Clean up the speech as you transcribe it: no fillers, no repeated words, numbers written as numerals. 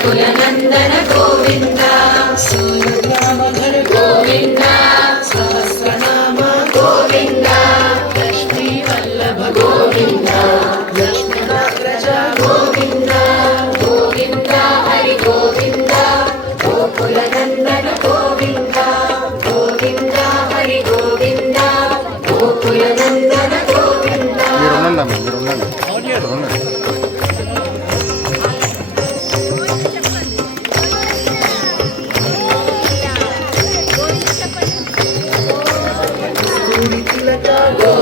गोकुलनन्दन Govind सूरनामधर Govind Sahasranama Govind लक्ष्मीवल्लभ Govind लक्ष्मणाग्रज Govind Govind Hari Govind गोकुलनन्दन Govind Govind Hari Govind गोकुलनन्दन Govind Go